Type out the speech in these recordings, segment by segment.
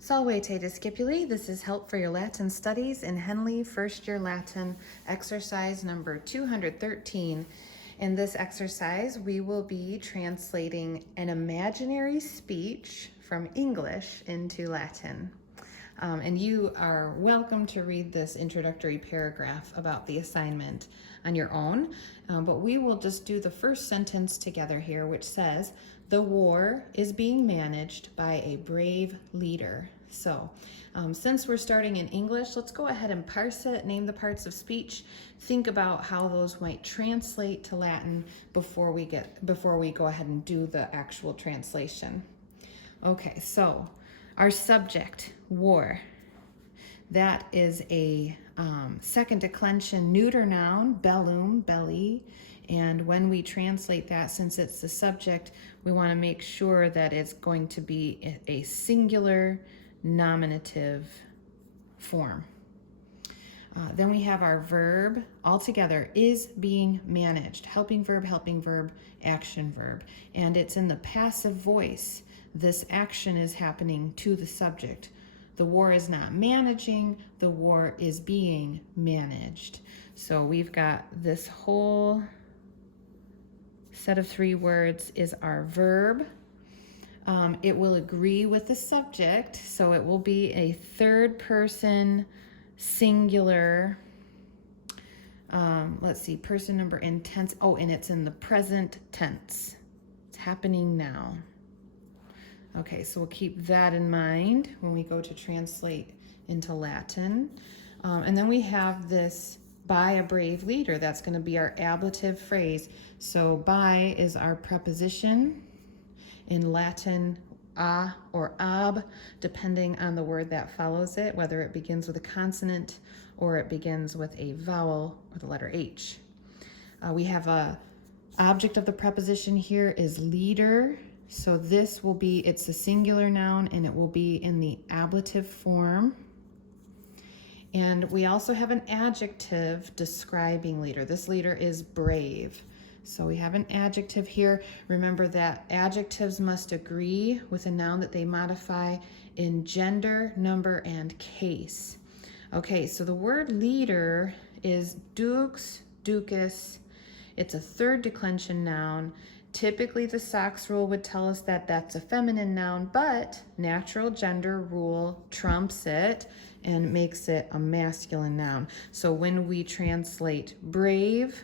Salve te discipuli, this is Help for Your Latin Studies in Henle First Year Latin exercise number 213. In this exercise, we will be translating an imaginary speech from English into Latin. And you are welcome to read this introductory paragraph about the assignment on your own, but we will just do the first sentence together here, which says, "The war is being managed by a brave leader." So, since we're starting in English, let's go ahead and parse it, name the parts of speech, think about how those might translate to Latin before we go ahead and do the actual translation. Okay, so our subject, war, that is a second declension neuter noun, bellum, belly. And when we translate that, since it's the subject, we want to make sure that it's going to be a singular nominative form. Then we have our verb altogether, is being managed. Helping verb, action verb. And it's in the passive voice. This action is happening to the subject. The war is not managing, the war is being managed. So we've got this whole set of 3 words is our verb. It will agree with the subject, so it will be a third person singular, let's see, person number intense. Oh, and it's in the present tense. It's happening now. Okay, so we'll keep that in mind when we go to translate into Latin. And then we have this by a brave leader. That's going to be our ablative phrase. So by is our preposition. In Latin, a or ab, depending on the word that follows it, whether it begins with a consonant or it begins with a vowel or the letter H. We have a object of the preposition here is leader. So this will be, it's a singular noun and it will be in the ablative form. And we also have an adjective describing leader. This leader is brave. So we have an adjective here. Remember that adjectives must agree with a noun that they modify in gender, number, and case. Okay, so the word leader is dux, ducus. It's a third declension noun. Typically, the Sachs rule would tell us that that's a feminine noun, but natural gender rule trumps it and makes it a masculine noun. So when we translate brave,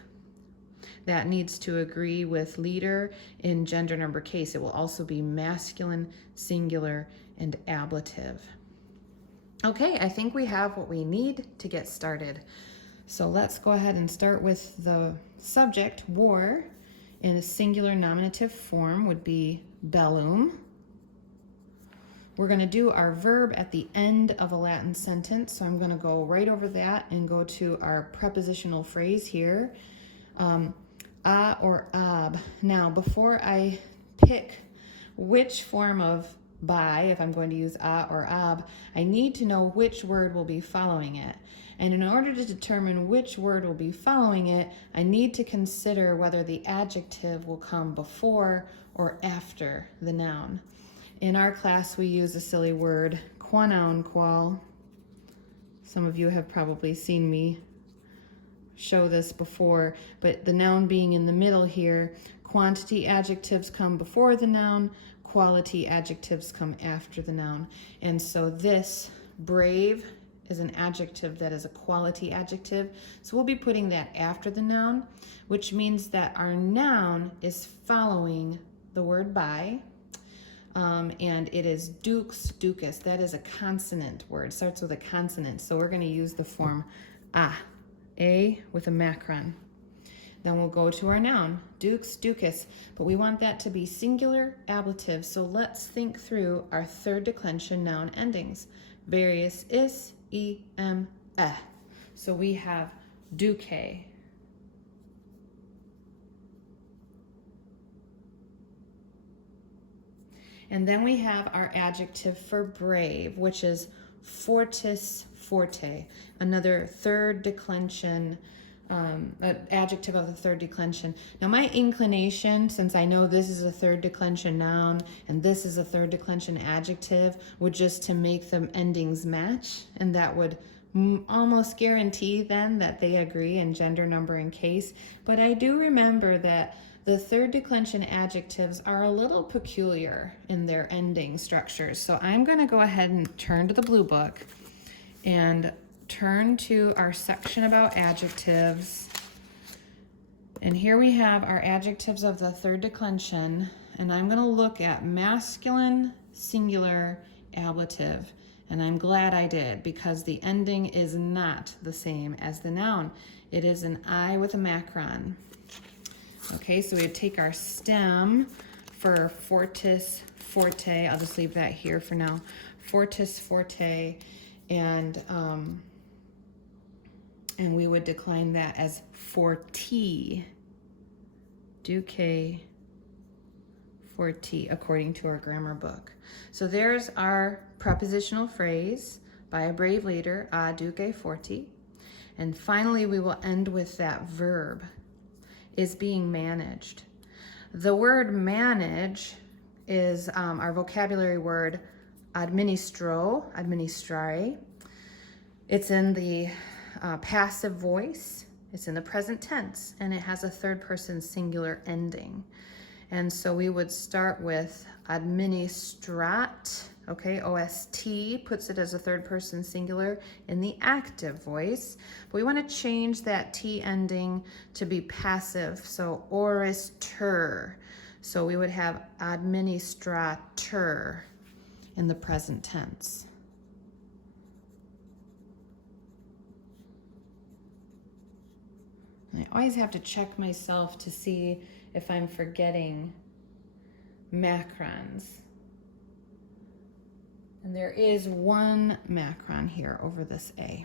that needs to agree with leader in gender, number, case. It will also be masculine, singular, and ablative. Okay, I think we have what we need to get started. So let's go ahead and start with the subject, war. In a singular nominative form would be bellum. We're going to do our verb at the end of a Latin sentence, so I'm going to go right over that and go to our prepositional phrase here, a or ab. Now, before I pick which form of by, if I'm going to use a or ab, I need to know which word will be following it. And in order to determine which word will be following it, I need to consider whether the adjective will come before or after the noun. In our class, we use a silly word, quanoun qual. Some of you have probably seen me show this before, but the noun being in the middle here, quantity adjectives come before the noun, quality adjectives come after the noun. And so this brave is an adjective that is a quality adjective. So we'll be putting that after the noun, which means that our noun is following the word by, and it is dux, ducus. That is a consonant word, starts with a consonant. So we're going to use the form a with a macron. Then we'll go to our noun, dux, ducus, but we want that to be singular ablative. So let's think through our third declension noun endings. Various is, em, eh. So we have duce. And then we have our adjective for brave, which is fortis forte, another third declension an adjective of the third declension. Now my inclination, since I know this is a third declension noun and this is a third declension adjective, would just to make the endings match, and that would almost guarantee then that they agree in gender, number, and case. But I do remember that the third declension adjectives are a little peculiar in their ending structures. So I'm going to go ahead and turn to the blue book and turn to our section about adjectives. And here we have our adjectives of the third declension. And I'm going to look at masculine, singular, ablative. And I'm glad I did, because the ending is not the same as the noun. It is an I with a macron. Okay, so we take our stem for fortis, forte. I'll just leave that here for now. Fortis, forte, and we would decline that as forti, duque, forti, according to our grammar book. So there's our prepositional phrase, by a brave leader, a duque forti. And finally, we will end with that verb, is being managed. The word manage is our vocabulary word administro, administrare. It's in the passive voice, it's in the present tense, and it has a third person singular ending. And so we would start with administrat, okay, OST puts it as a third person singular in the active voice. But we want to change that T ending to be passive, so orister. So we would have administrator in the present tense. And I always have to check myself to see if I'm forgetting macrons. And there is one macron here over this A.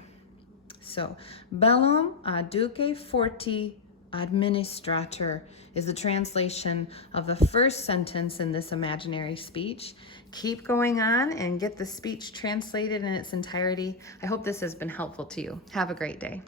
So, bellum aduce forti administrator is the translation of the first sentence in this imaginary speech. Keep going on and get the speech translated in its entirety. I hope this has been helpful to you. Have a great day.